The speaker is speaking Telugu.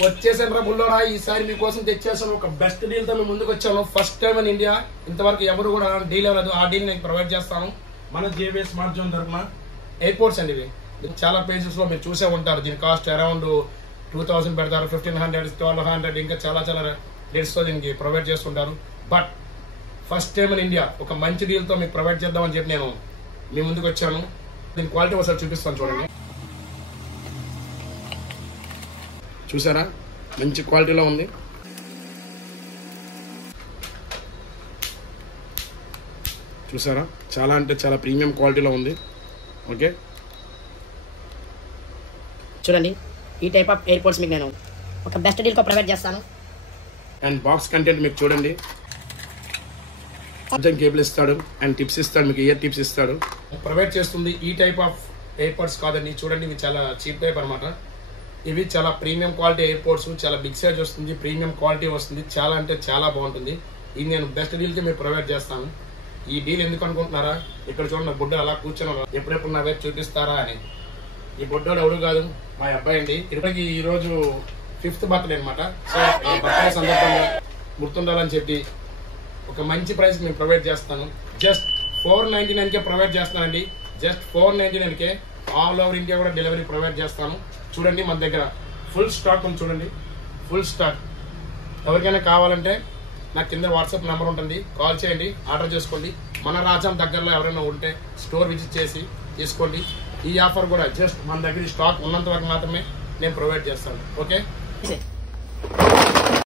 వచ్చేసాను రా బుల్లోడా, ఈసారి మీకోసం తెచ్చేసాను ఒక బెస్ట్ డీల్ తో మేము ముందుకు వచ్చాను. ఫస్ట్ టైం ఇన్ ఇండియా, ఇంతవరకు ఎవరు కూడా డీల్ ఇవ్వలేదు. ఆ డీల్ నేను ప్రొవైడ్ చేస్తాను మన జేబీఎస్ స్మార్ట్ జోన్ తరఫున. ఎయిర్పోర్ట్స్ అండి ఇవి, చాలా ప్లేసెస్ లో మీరు చూసే ఉంటారు. దీని కాస్ట్ అరౌండ్ 2000 పెడతారు, 1500, 1200, ఇంకా చాలా చాలా రేట్స్ తో దీనికి ప్రొవైడ్ చేస్తుంటారు. But first time in India ఒక మంచి డీల్ తో మీకు ప్రొవైడ్ చేద్దామని చెప్పి నేను మీ ముందుకు వచ్చాను. దీని క్వాలిటీ ఒకసారి చూపిస్తాను చూడండి. చూసారా, మంచి క్వాలిటీలో ఉంది. చూసారా, చాలా అంటే చాలా ప్రీమియం క్వాలిటీలో ఉంది. ఓకే, చూడండి, ఈ టైప్ ఆఫ్ ఎయిర్పోర్ట్స్ మీకు నేను ఒక బెస్ట్ డీల్ తో ప్రొవైడ్ చేస్తాను. అండ్ బాక్స్ కంటెంట్ మీకు చూడండి, కొంచెం కేబుల్ ఇస్తాడు అండ్ టిప్స్ ఇస్తాడు, మీకు ఇయర్ టిప్స్ ఇస్తాడు. ప్రొవైడ్ చేస్తుంది ఈ టైప్ ఆఫ్ ఎయిర్పోర్ట్స్ కాదండి. చూడండి, ఇవి చాలా చీప్ టైప్ అనమాట. ఇవి చాలా ప్రీమియం క్వాలిటీ ఎయిర్పోర్ట్స్, చాలా బిగ్ సైజ్ వస్తుంది, ప్రీమియం క్వాలిటీ వస్తుంది, చాలా అంటే చాలా బాగుంటుంది. ఇది నేను బెస్ట్ డీల్ కి మీరు ప్రొవైడ్ చేస్తాను. ఈ డీల్ ఎందుకు అనుకుంటున్నారా? ఇక్కడ చూడండి, బుడ్డ అలా కూర్చొని ఎప్పుడెప్పుడు నా వైపు చూపిస్తారా అని. ఈ బుడ్డోడు ఎవడు కాదు, మా అబ్బాయి అండి. ఇప్పటికి ఈ రోజు 5th బర్త్డే అనమాట. సో బర్త్డే సందర్భంగా గుర్తుండాలని చెప్పి ఒక మంచి ప్రైస్ నేను ప్రొవైడ్ చేస్తాను. జస్ట్ 499 కే ప్రొవైడ్ చేస్తానండి. జస్ట్ 499 కే ఆల్ ఓవర్ ఇండియా కూడా డెలివరీ ప్రొవైడ్ చేస్తాను. చూడండి, మన దగ్గర ఫుల్ స్టాక్ ఉంది. చూడండి, ఫుల్ స్టాక్. ఎవరికైనా కావాలంటే నాకు కింద వాట్సాప్ నెంబర్ ఉంటుంది, కాల్ చేయండి, ఆర్డర్ చేసుకోండి. మన రాజ్యం దగ్గరలో ఎవరైనా ఉంటే స్టోర్ విజిట్ చేసి తీసుకోండి. ఈ ఆఫర్ కూడా జస్ట్ మన దగ్గర స్టాక్ ఉన్నంత వరకు మాత్రమే నేను ప్రొవైడ్ చేస్తాను. ఓకే.